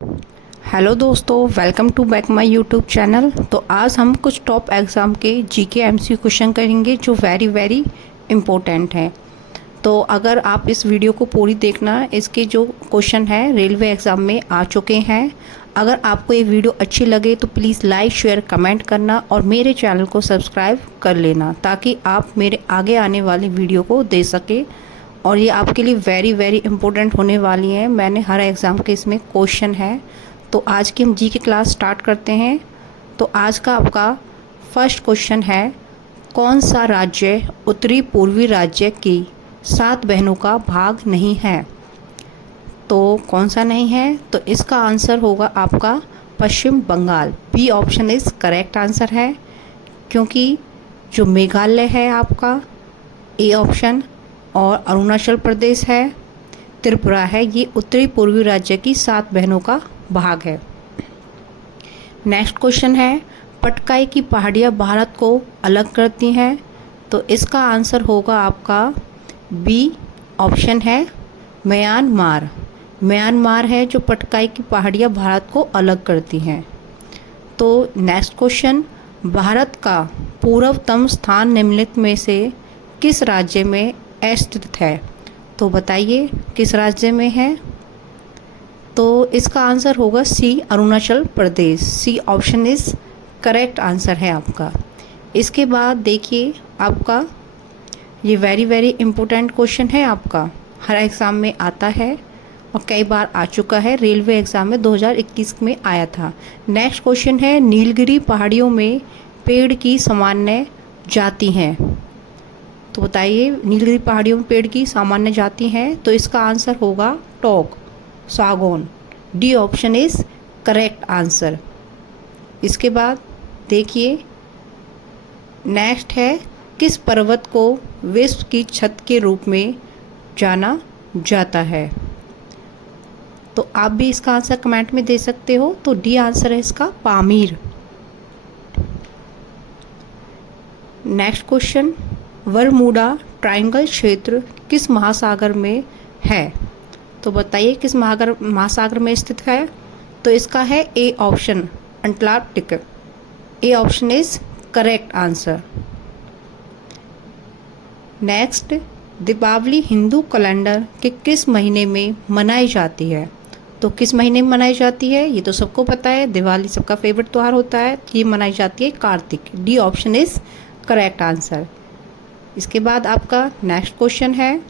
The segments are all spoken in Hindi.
हेलो दोस्तों, welcome to back my YouTube channel. तो आज हम कुछ टॉप एग्ज़ाम के जीके एमसीक्यू क्वेश्चन करेंगे जो वेरी वेरी इम्पोर्टेंट हैं। तो अगर आप इस वीडियो को पूरी देखना, इसके जो क्वेश्चन है रेलवे एग्ज़ाम में आ चुके हैं। अगर आपको ये वीडियो अच्छी लगे तो प्लीज़ लाइक शेयर कमेंट करना और मेरे चैनल को सब्सक्राइब कर लेना ताकि आप मेरे आगे आने वाली वीडियो को दे सके। और ये आपके लिए वेरी वेरी इंपॉर्टेंट होने वाली है। मैंने हर एग्ज़ाम के इसमें क्वेश्चन है। तो आज की हम जी की क्लास स्टार्ट करते हैं। तो आज का आपका फर्स्ट क्वेश्चन है, कौन सा राज्य उत्तरी पूर्वी राज्य की 7 बहनों का भाग नहीं है? तो कौन सा नहीं है? तो इसका आंसर होगा आपका Paschim Bangal. B option is correct answer है, क्योंकि जो मेघालय है आपका ए ऑप्शन, और अरुणाचल प्रदेश है, त्रिपुरा है, ये उत्तरी पूर्वी राज्य की 7 बहनों का भाग है। नेक्स्ट क्वेश्चन है, पटकाई की पहाड़ियाँ भारत को अलग करती हैं। तो इसका आंसर होगा आपका बी ऑप्शन है म्यांमार। म्यांमार है जो पटकाई की पहाड़ियाँ भारत को अलग करती हैं। तो नेक्स्ट क्वेश्चन, भारत का पूर्वतम स्थान निम्नलिखित में से किस राज्य में स्थित है? तो बताइए किस राज्य में है? तो इसका आंसर होगा C Arunachal Pradesh. C option is correct answer है आपका। इसके बाद देखिए आपका ये वेरी वेरी इम्पोर्टेंट क्वेश्चन है, आपका हर एग्ज़ाम में आता है और कई बार आ चुका है। रेलवे एग्ज़ाम में 2021 में आया था। नेक्स्ट क्वेश्चन है, नीलगिरी पहाड़ियों में पेड़ की सामान्य जाति हैं। तो बताइए नीलगिरी पहाड़ियों में पेड़ की सामान्य जाति हैं। तो इसका आंसर होगा टोक, सागौन। D option is correct answer. इसके बाद देखिए नेक्स्ट है, किस पर्वत को विश्व की छत के रूप में जाना जाता है? तो आप भी इसका आंसर कमेंट में दे सकते हो। तो डी आंसर है इसका Pamir. Next question, Bermuda triangle क्षेत्र किस महासागर में है? तो बताइए किस महासागर में स्थित है? तो इसका है A option Antarctic. A option is correct answer. Next, Deepavali Hindu calendar के किस महीने में मनाई जाती है? तो किस महीने में मनाई जाती है? ये तो सबको पता है, दिवाली सबका फेवरेट त्यौहार होता है। ये मनाई जाती है Kartik. D option is correct answer. इसके बाद आपका नेक्स्ट क्वेश्चन है,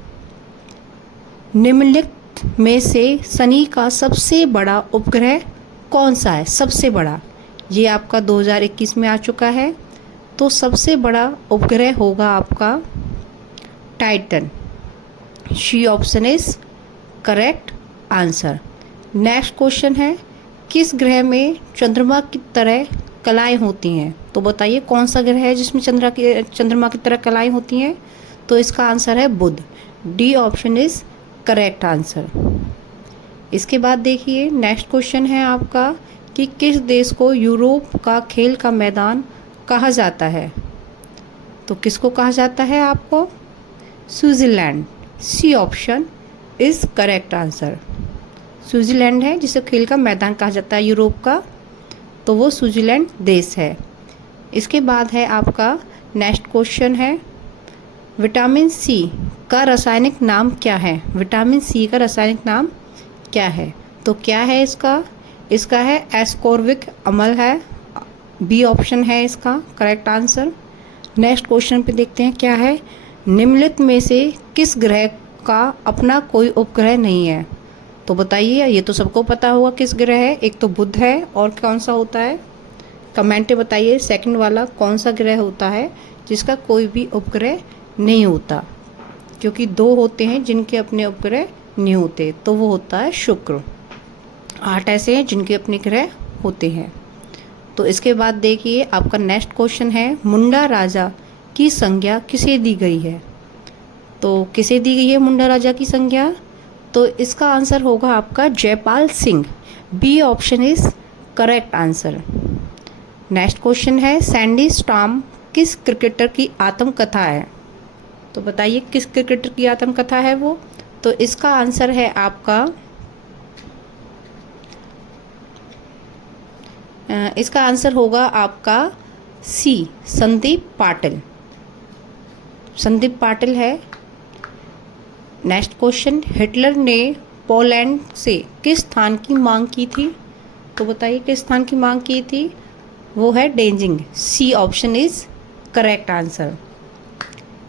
निम्नलिखित में से शनि का सबसे बड़ा उपग्रह कौन सा है? सबसे बड़ा, ये आपका 2021 में आ चुका है। तो सबसे बड़ा उपग्रह होगा आपका Titan. C option is correct answer. Next question है, किस ग्रह में चंद्रमा की तरह कलाएं होती हैं? तो बताइए कौन सा ग्रह है जिसमें चंद्रमा की तरह कलाएं होती हैं? तो इसका आंसर है Budh. D option is correct answer. इसके बाद देखिए नेक्स्ट क्वेश्चन है आपका कि किस देश को यूरोप का खेल का मैदान कहा जाता है? तो किसको कहा जाता है आपको? Switzerland. C option is correct answer. Switzerland है जिसे खेल का मैदान कहा जाता है यूरोप का, तो वो स्विट्ज़रलैंड देश है। इसके बाद है आपका नेक्स्ट क्वेश्चन है, विटामिन सी का रासायनिक नाम क्या है? विटामिन सी का रासायनिक नाम क्या है? तो क्या है इसका? इसका है एस्कॉर्बिक अम्ल है। बी ऑप्शन है इसका करेक्ट आंसर। नेक्स्ट क्वेश्चन पे देखते हैं क्या है, निम्नलिखित में से किस ग्रह का अपना कोई उपग्रह नहीं है? तो बताइए, ये तो सबको पता होगा किस ग्रह है। एक तो बुध है, और कौन सा होता है? कमेंट में बताइए सेकंड वाला कौन सा ग्रह होता है जिसका कोई भी उपग्रह नहीं होता, क्योंकि 2 होते हैं जिनके अपने उपग्रह नहीं होते। तो वो होता है शुक्र। 8 ऐसे हैं जिनके अपने ग्रह होते हैं। तो इसके बाद देखिए आपका नेक्स्ट क्वेश्चन है, मुंडा राजा की संज्ञा किसे दी गई है? तो किसे दी गई है मुंडा राजा की संज्ञा? तो इसका आंसर होगा आपका Jaipal Singh. B option is correct answer. Next question है, सैंडी स्टॉर्म किस क्रिकेटर की आत्मकथा है? तो बताइए किस क्रिकेटर की आत्मकथा है वो? तो इसका आंसर है आपका इसका आंसर होगा आपका सी, संदीप पाटिल। संदीप पाटिल है। नेक्स्ट क्वेश्चन, हिटलर ने पोलैंड से किस स्थान की मांग की थी? तो बताइए किस स्थान की मांग की थी? वो है डेंजिंग। C option is correct answer.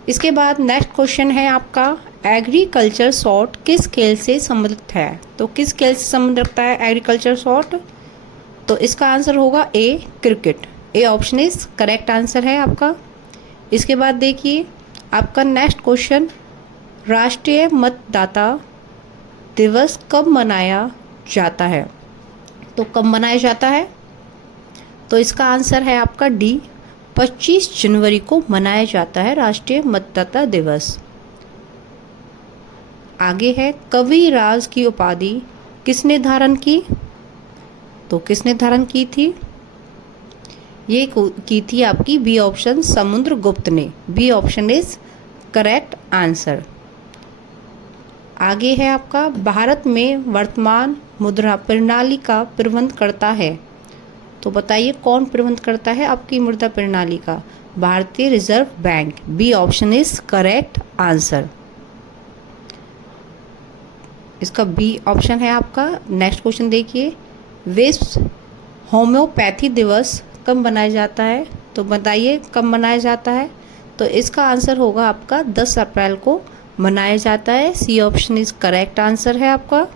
इसके बाद नेक्स्ट क्वेश्चन है आपका, एग्रीकल्चर शॉट किस खेल से संबंधित है? तो किस खेल से संबंध रखता है एग्रीकल्चर शॉट? तो इसका आंसर होगा A, cricket. A option is correct answer है आपका। इसके बाद देखिए आपका नेक्स्ट क्वेश्चन, राष्ट्रीय मतदाता दिवस कब मनाया जाता है? तो कब मनाया जाता है? तो इसका आंसर है आपका डी, 25 जनवरी को मनाया जाता है राष्ट्रीय मतदाता दिवस। आगे है, कविराज की उपाधि किसने धारण की? तो किसने धारण की थी? ये की थी आपकी बी ऑप्शन, समुद्रगुप्त ने। B option is correct answer. आगे है आपका, भारत में वर्तमान मुद्रा प्रणाली का प्रबंध करता है? तो बताइए कौन प्रबंध करता है आपकी मुद्रा प्रणाली का? भारतीय reserve Bank. B option is correct answer. इसका बी ऑप्शन है आपका। नेक्स्ट क्वेश्चन देखिए, विश्व होम्योपैथी दिवस कब मनाया जाता है? तो बताइए कब मनाया जाता है? तो इसका आंसर होगा आपका 10 अप्रैल को मनाया जाता है। C option is correct answer है आपका।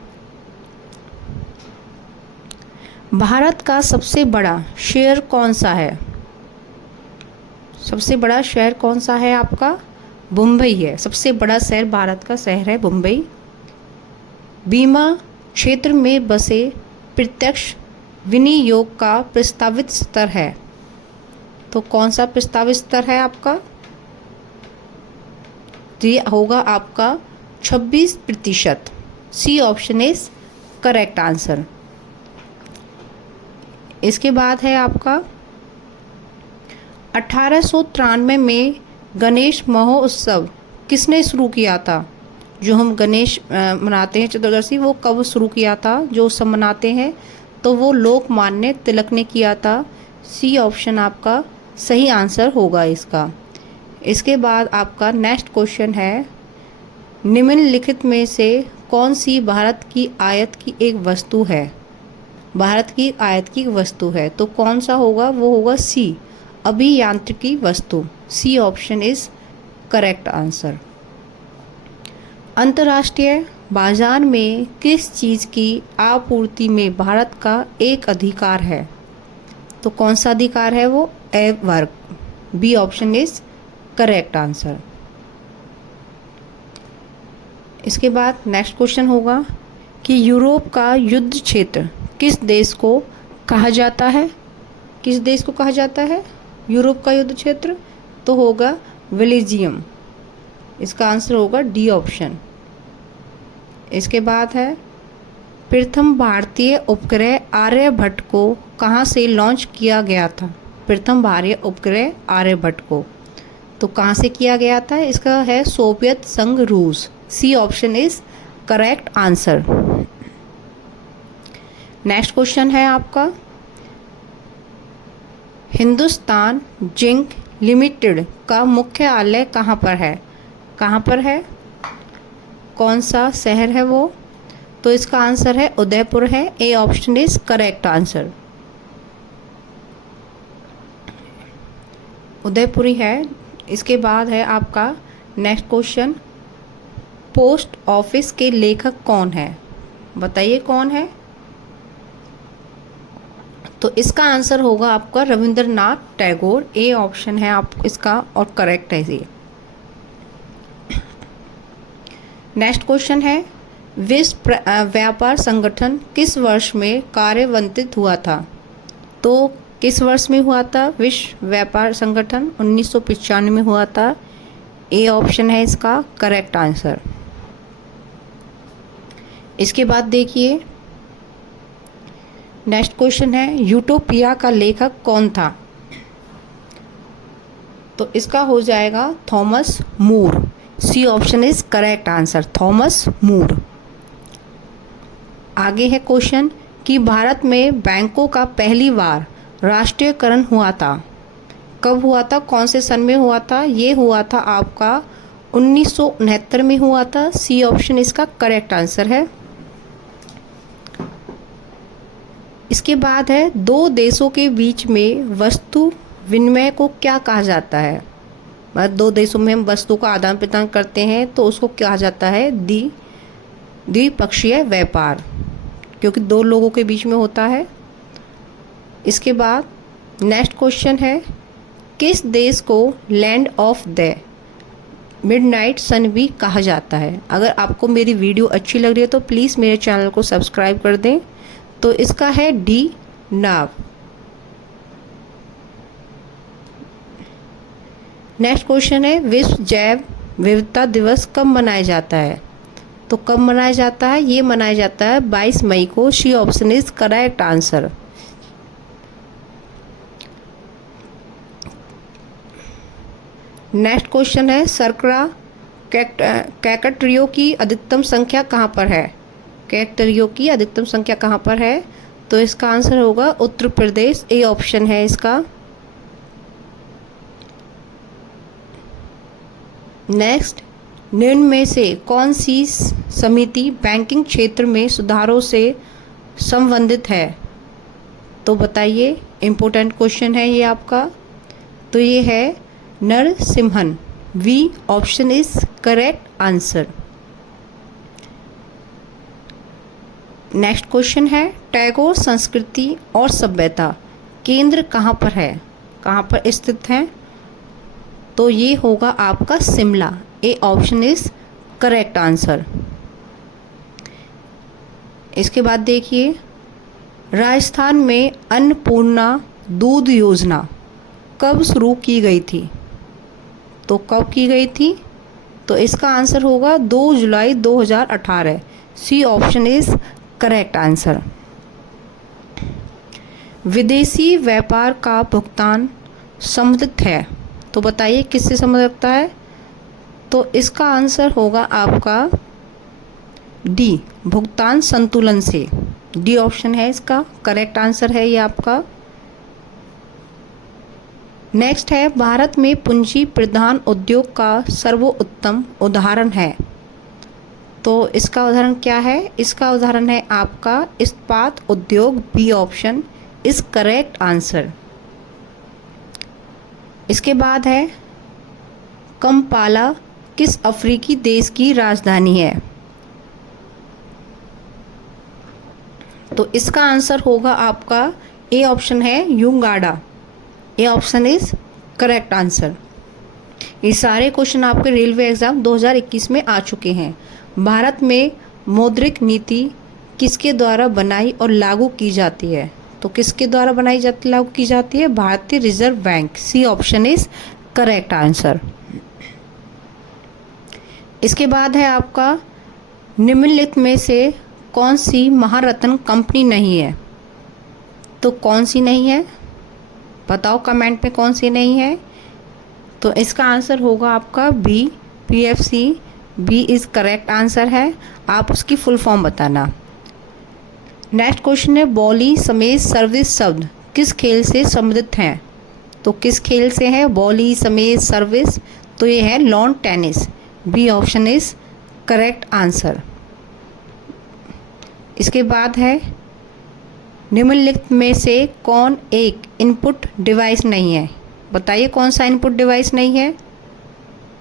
भारत का सबसे बड़ा शहर कौन सा है? सबसे बड़ा शहर कौन सा है आपका? मुंबई है। सबसे बड़ा शहर भारत का शहर है मुंबई। बीमा क्षेत्र में बसे प्रत्यक्ष विनियोग का प्रस्तावित स्तर है? तो कौन सा प्रस्तावित स्तर है आपका? ये होगा आपका 26%। C option is correct answer. इसके बाद है आपका, 1893 में गणेश महोत्सव किसने शुरू किया था? जो हम गणेश मनाते हैं चतुर्दशी, वो कब शुरू किया था जो सब मनाते हैं? तो वो लोकमान्य तिलक ने किया था। सी ऑप्शन आपका सही आंसर होगा इसका। इसके बाद आपका नेक्स्ट क्वेश्चन है, निम्नलिखित में से कौन सी भारत की आयत की एक वस्तु है? भारत की आयत की वस्तु है तो कौन सा होगा? वो होगा सी, अभियांत्रिकी वस्तु। C option is correct answer. अंतर्राष्ट्रीय बाजार में किस चीज़ की आपूर्ति में भारत का एक अधिकार है? तो कौन सा अधिकार है वो? ए वर्ग। B option is correct answer. इसके बाद नेक्स्ट क्वेश्चन होगा कि यूरोप का युद्ध क्षेत्र किस देश को कहा जाता है? किस देश को कहा जाता है यूरोप का युद्ध क्षेत्र? तो होगा बेल्जियम। इसका आंसर होगा डी ऑप्शन। इसके बाद है, प्रथम भारतीय उपग्रह आर्यभट्ट को कहाँ से लॉन्च किया गया था? प्रथम भारतीय उपग्रह आर्यभट्ट को तो कहाँ से किया गया था? इसका है सोवियत संघ रूस। C option is correct answer. Next question है आपका, हिंदुस्तान जिंक लिमिटेड का मुख्यालय कहाँ पर है? कहाँ पर है? कौन सा शहर है वो? तो इसका आंसर है उदयपुर है। A option is correct answer. Udaipuri है। इसके बाद है आपका नेक्स्ट क्वेश्चन, पोस्ट ऑफिस के लेखक कौन है? बताइए कौन है? तो इसका आंसर होगा आपका रविंद्रनाथ टैगोर। ए ऑप्शन है आप इसका और करेक्ट है ये। नेक्स्ट क्वेश्चन है, विश्व व्यापार संगठन किस वर्ष में कार्यान्वित हुआ था? तो किस वर्ष में हुआ था विश्व व्यापार संगठन? 1995 में हुआ था। ए ऑप्शन है इसका करेक्ट आंसर। इसके बाद देखिए नेक्स्ट क्वेश्चन है, यूटोपिया का लेखक कौन था? तो इसका हो जाएगा Thomas More. C option is correct answer, Thomas More. आगे है क्वेश्चन कि भारत में बैंकों का पहली बार राष्ट्रीयकरण हुआ था, कब हुआ था, कौन से सन में हुआ था? ये हुआ था आपका 1969 में हुआ था। सी ऑप्शन इसका करेक्ट आंसर है। इसके बाद है, दो देशों के बीच में वस्तु विनिमय को क्या कहा जाता है? मतलब दो देशों में हम वस्तु का आदान प्रदान करते हैं तो उसको कहा जाता है द्विपक्षीय व्यापार, क्योंकि दो लोगों के बीच में होता है। इसके बाद नेक्स्ट क्वेश्चन है, किस देश को लैंड ऑफ द मिडनाइट सन भी कहा जाता है? अगर आपको मेरी वीडियो अच्छी लग रही है तो प्लीज़ मेरे चैनल को सब्सक्राइब कर दें। तो इसका है डी, नाव। नेक्स्ट क्वेश्चन है, विश्व जैव विविधता दिवस कब मनाया जाता है? तो कब मनाया जाता है? ये मनाया जाता है 22 मई को। C option is correct answer. Next question है, शर्करा कैकटरियो की अधिकतम संख्या कहाँ पर है? कैकटरियो की अधिकतम संख्या कहाँ पर है? तो इसका आंसर होगा उत्तर प्रदेश। ए ऑप्शन है इसका। नेक्स्ट, निम्न में से कौन सी समिति बैंकिंग क्षेत्र में सुधारों से संबंधित है? तो बताइए, इम्पोर्टेंट क्वेश्चन है ये आपका। तो ये है Narasimhan. V option is correct answer. Next question है, टैगोर संस्कृति और सभ्यता केंद्र कहाँ पर है? कहाँ पर स्थित है? तो ये होगा आपका शिमला। ए ऑप्शन इज करेक्ट आंसर। इसके बाद देखिए, राजस्थान में अन्नपूर्णा दूध योजना कब शुरू की गई थी? तो कब की गई थी? तो इसका आंसर होगा 2 जुलाई 2018। C option is correct answer. विदेशी व्यापार का भुगतान संबंधित है, तो बताइए किससे संबंध रखता है? तो इसका आंसर होगा आपका डी, भुगतान संतुलन से। डी ऑप्शन है इसका करेक्ट आंसर है ये आपका। नेक्स्ट है, भारत में पूंजी प्रधान उद्योग का सर्वोत्तम उदाहरण है। तो इसका उदाहरण क्या है? इसका उदाहरण है आपका इस्पात उद्योग। B option is correct answer. इसके बाद है, कंपाला किस अफ्रीकी देश की राजधानी है? तो इसका आंसर होगा आपका ए ऑप्शन है Uganda. A option is correct answer. ये सारे क्वेश्चन आपके रेलवे एग्जाम 2021 में आ चुके हैं। भारत में मौद्रिक नीति किसके द्वारा बनाई और लागू की जाती है? तो किसके द्वारा बनाई जाती, लागू की जाती है? भारतीय रिजर्व बैंक। C option is correct answer. इसके बाद है आपका, निम्नलिखित में से कौन सी महारत्न कंपनी नहीं है? तो कौन सी नहीं है? बताओ कमेंट में कौन सी नहीं है। तो इसका आंसर होगा आपका B, PFC. B is correct answer है। आप उसकी फुल फॉर्म बताना। नेक्स्ट क्वेश्चन है, बॉली समेत सर्विस शब्द किस खेल से संबंधित हैं? तो किस खेल से है बॉली समेत सर्विस? तो ये है lawn tennis. B option is correct answer. इसके बाद है, निम्नलिखित में से कौन एक इनपुट डिवाइस नहीं है? बताइए कौन सा इनपुट डिवाइस नहीं है?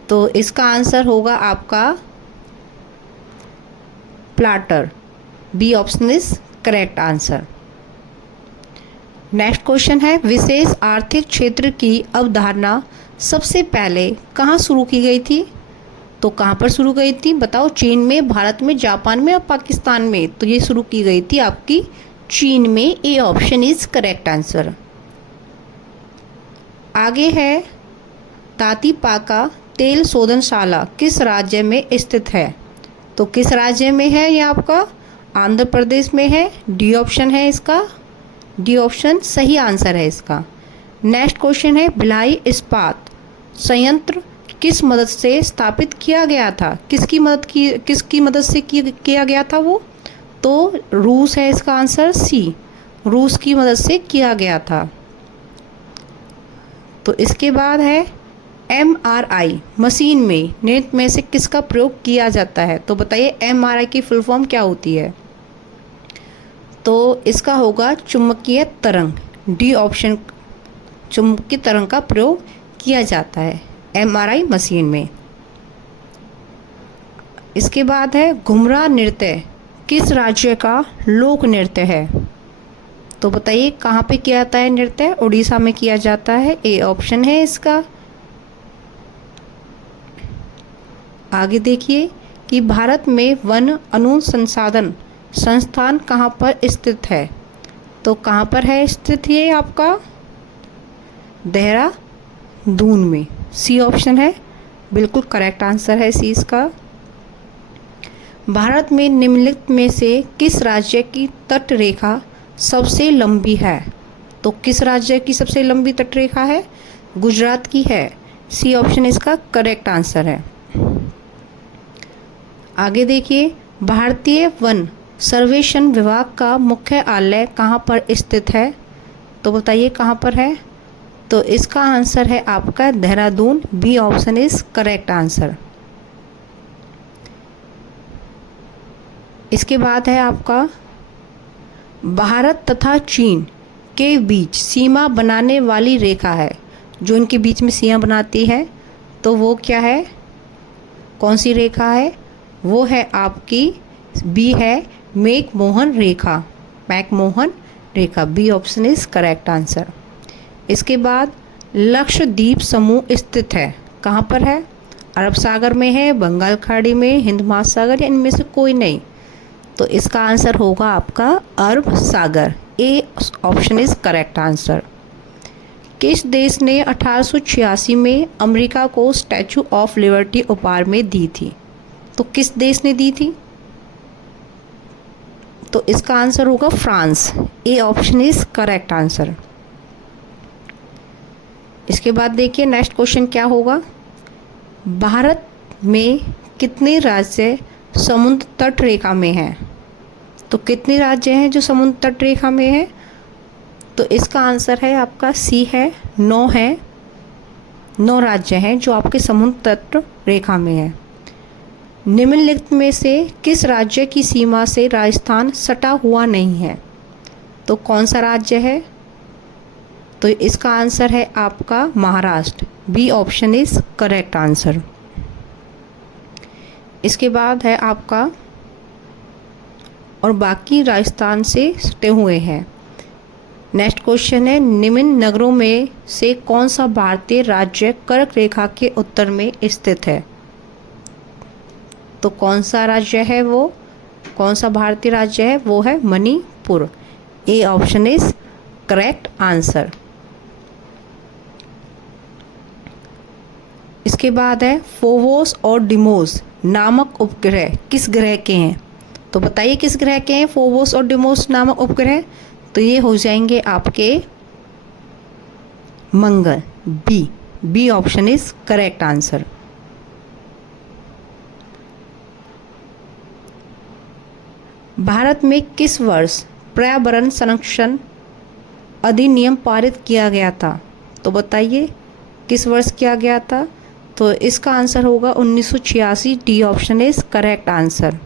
तो इसका आंसर होगा आपका प्लाटर। B option is correct answer. Next question है, विशेष आर्थिक क्षेत्र की अवधारणा सबसे पहले कहाँ शुरू की गई थी? तो कहाँ पर शुरू गई थी? बताओ, चीन में, भारत में, जापान में और पाकिस्तान में? तो ये शुरू की गई थी आपकी चीन में। ए ऑप्शन इज करेक्ट आंसर। आगे है, तातीपाका तेल शोधनशाला किस राज्य में स्थित है? तो किस राज्य में है ये आपका? आंध्र प्रदेश में है। डी ऑप्शन है इसका। डी ऑप्शन सही आंसर है इसका। नेक्स्ट क्वेश्चन है, भिलाई इस्पात संयंत्र किस मदद से स्थापित किया गया था? किसकी मदद से किया गया था वो? तो रूस है इसका आंसर। सी, रूस की मदद से किया गया था। तो इसके बाद है MRI मशीन में निम्न में से किसका प्रयोग किया जाता है? तो बताइए MRI की फुल फॉर्म क्या होती है? तो इसका होगा चुंबकीय तरंग, डी ऑप्शन, चुंबकीय तरंग का प्रयोग किया जाता है MRI मशीन में। इसके बाद है घुमरा नृत्य किस राज्य का लोक नृत्य है? तो बताइए कहाँ पे किया जाता है नृत्य? उड़ीसा में किया जाता है, ए ऑप्शन है इसका। आगे देखिए कि भारत में वन अनुसंधान संस्थान कहाँ पर स्थित है? तो कहाँ पर है स्थित ये आपका? देहरादून में, सी ऑप्शन है, बिल्कुल करेक्ट आंसर है सी इसका। भारत में निम्नलिखित में से किस राज्य की तट रेखा सबसे लंबी है? तो किस राज्य की सबसे लंबी तट रेखा है? गुजरात की है, सी ऑप्शन इसका करेक्ट आंसर है। आगे देखिए भारतीय वन सर्वेक्षण विभाग का मुख्यालय कहाँ पर स्थित है? तो बताइए कहाँ पर है? तो इसका आंसर है आपका Dehradun, B option is correct answer. इसके बाद है आपका भारत तथा चीन के बीच सीमा बनाने वाली रेखा है, जो इनके बीच में सीमा बनाती है, तो वो क्या है? कौन सी रेखा है? वो है आपकी बी है मैकमोहन रेखा, मैकमोहन रेखा, B option is correct answer. इसके बाद लक्षद्वीप समूह स्थित है, कहाँ पर है? अरब सागर में है, बंगाल खाड़ी में, हिंद महासागर, या इनमें से कोई नहीं? तो इसका आंसर होगा आपका Arab Sagar, A option is correct answer. किस देश ने 1886 में अमेरिका को स्टैचू ऑफ लिबर्टी उपहार में दी थी? तो किस देश ने दी थी? तो इसका आंसर होगा France, A option is correct answer. इसके बाद देखिए नेक्स्ट क्वेश्चन क्या होगा? भारत में कितने राज्य समुद्र तट रेखा में हैं? तो कितने राज्य हैं जो समुद्र तट रेखा में हैं? तो इसका आंसर है आपका सी है, 9 है, 9 राज्य हैं जो आपके समुद्र तट रेखा में हैं। निम्नलिखित में से किस राज्य की सीमा से राजस्थान सटा हुआ नहीं है? तो कौन सा राज्य है? तो इसका आंसर है आपका Maharashtra, B option is correct answer. इसके बाद है आपका और बाकी राजस्थान से सटे हुए हैं। नेक्स्ट क्वेश्चन है निम्न नगरों में से कौन सा भारतीय राज्य कर्क रेखा के उत्तर में स्थित है? तो कौन सा राज्य है वो? कौन सा भारतीय राज्य है? वो है मणिपुर, ए ऑप्शन इज करेक्ट आंसर। इसके बाद है फोबोस और डिमोस नामक उपग्रह किस ग्रह के हैं? तो बताइए किस ग्रह के हैं फोबोस और डिमोस नामक उपग्रह? तो ये हो जाएंगे आपके Mangal, B option is correct answer. Bharat में किस वर्ष पर्यावरण संरक्षण अधिनियम पारित किया गया था? तो बताइए किस वर्ष किया गया था? तो इसका आंसर होगा 1986, D option is correct answer.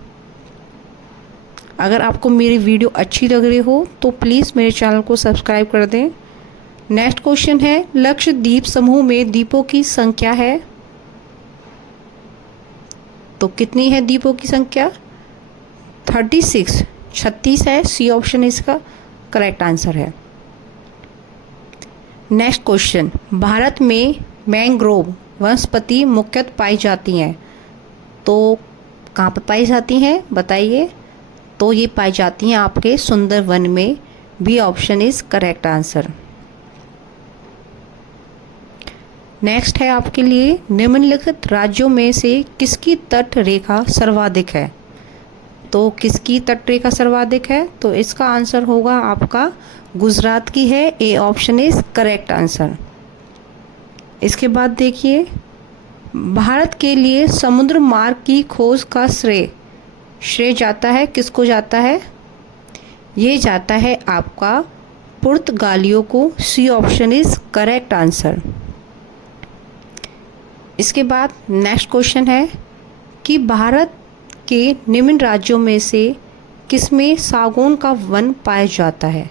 अगर आपको मेरी वीडियो अच्छी लग रही हो तो प्लीज़ मेरे चैनल को सब्सक्राइब कर दें। नेक्स्ट क्वेश्चन है लक्षद्वीप समूह में द्वीपों की संख्या है? तो कितनी है द्वीपों की संख्या? 36, 36 है, सी ऑप्शन इसका करेक्ट आंसर है। नेक्स्ट क्वेश्चन भारत में मैंग्रोव वनस्पति मुख्यतः पाई जाती हैं, तो कहाँ पर पाई जाती हैं बताइए? तो ये पाई जाती हैं आपके सुंदरवन में, B option is correct answer. Next है आपके लिए निम्नलिखित राज्यों में से किसकी तट रेखा सर्वाधिक है? तो किसकी तट रेखा सर्वाधिक है? तो इसका आंसर होगा आपका गुजरात की है, A option is correct answer. इसके बाद देखिए भारत के लिए समुद्र मार्ग की खोज का श्रेय जाता है किसको जाता है? ये जाता है आपका पुर्तगालियों को, C option is correct answer. इसके बाद नेक्स्ट क्वेश्चन है कि भारत के निम्न राज्यों में से किसमें सागौन का वन पाया जाता है?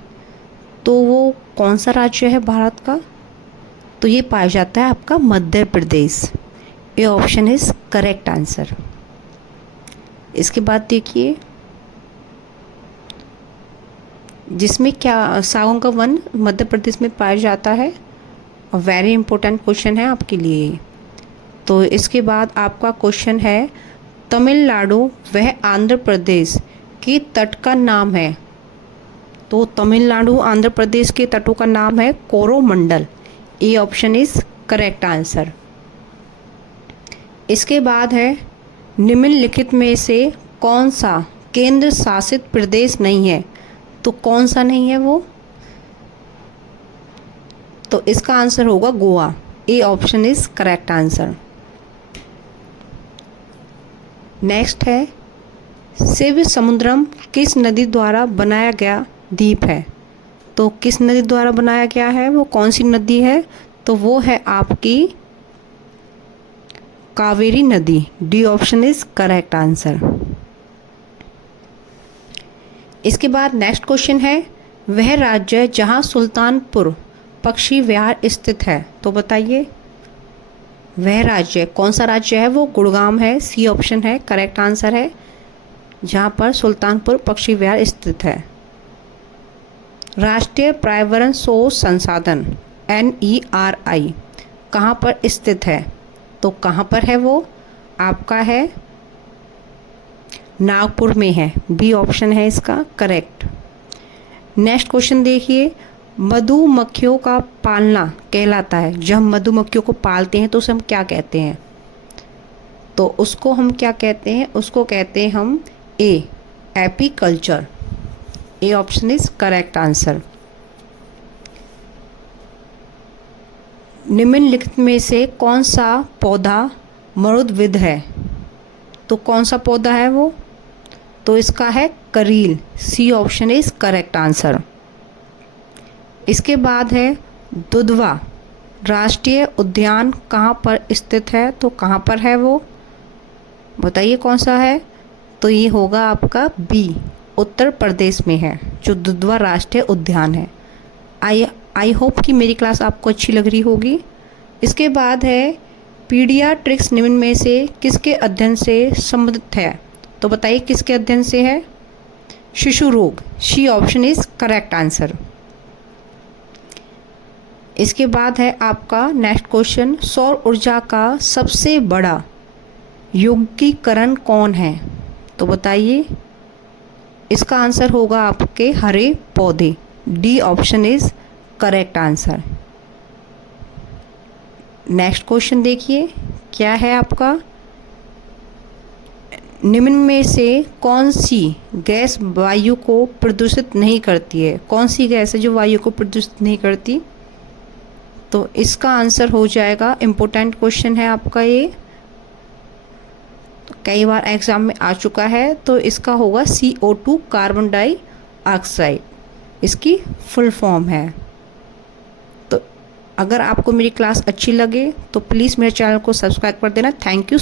तो वो कौन सा राज्य है भारत का? तो ये पाया जाता है आपका मध्य प्रदेश। ये ऑप्शन इज करेक्ट आंसर। इसके बाद देखिए, जिसमें क्या सागौन का वन मध्य प्रदेश में पाया जाता है, और वेरी इंपॉर्टेंट क्वेश्चन है आपके लिए। तो इसके बाद आपका क्वेश्चन है, तमिलनाडु वह आंध्र प्रदेश के तट का नाम है। तो तमिलनाडु आंध्र प्रदेश के तटों का नाम है कोरोमंडल। ए ऑप्शन इज करेक्ट आंसर। इसके बाद है, निम्नलिखित में से कौन सा केंद्र शासित प्रदेश नहीं है? तो कौन सा नहीं है वो? तो इसका आंसर होगा गोवा। ए option is correct answer. Next है, शिव समुद्रम किस नदी द्वारा बनाया गया द्वीप है? तो किस नदी द्वारा बनाया गया है? वो कौन सी नदी है? तो वो है आपकी कावेरी नदी। D option is correct answer. इसके बाद नेक्स्ट क्वेश्चन है, वह राज्य जहां सुल्तानपुर पक्षी विहार स्थित है। तो बताइए वह राज्य कौन सा राज्य है? वो गुड़गांव है। सी ऑप्शन है करेक्ट आंसर है, जहां पर सुल्तानपुर पक्षी विहार स्थित है। राष्ट्रीय पर्यावरण शोध संसाधन NERI कहाँ पर स्थित है? तो कहाँ पर है वो? आपका है नागपुर में है। बी ऑप्शन है इसका करेक्ट। नेक्स्ट क्वेश्चन देखिए, मधुमक्खियों का पालना कहलाता है। जब हम मधुमक्खियों को पालते हैं तो उसे हम क्या कहते हैं? तो उसको हम क्या कहते हैं? उसको कहते हैं हम apiculture. A option is correct answer. निम्नलिखित में से कौन सा पौधा मरुदविद है? तो कौन सा पौधा है वो? तो इसका है करील। C option is correct answer. इसके बाद है, दुधवा राष्ट्रीय उद्यान कहाँ पर स्थित है? तो कहाँ पर है वो? बताइए कौन सा है? तो ये होगा आपका बी, उत्तर प्रदेश में है जो दुधवा राष्ट्रीय उद्यान है। आई होप कि मेरी क्लास आपको अच्छी लग रही होगी। इसके बाद है, पीडियाट्रिक्स निम्न में से किसके अध्ययन से संबंधित है? तो बताइए किसके अध्ययन से है? शिशु रोग। C option is correct answer. इसके बाद है आपका नेक्स्ट क्वेश्चन, सौर ऊर्जा का सबसे बड़ा यौगिकीकरण कौन है? तो बताइए इसका आंसर होगा आपके हरे पौधे। D option is correct answer. Next question देखिए क्या है आपका, निम्न में से कौन सी गैस वायु को प्रदूषित नहीं करती है? कौन सी गैस है जो वायु को प्रदूषित नहीं करती? तो इसका आंसर हो जाएगा, इम्पोर्टेंट क्वेश्चन है आपका ये, कई बार एग्जाम में आ चुका है। तो इसका होगा CO2 कार्बन डाइऑक्साइड, इसकी फुल फॉर्म है। तो अगर आपको मेरी क्लास अच्छी लगे तो प्लीज़ मेरे चैनल को सब्सक्राइब कर देना। Thank you.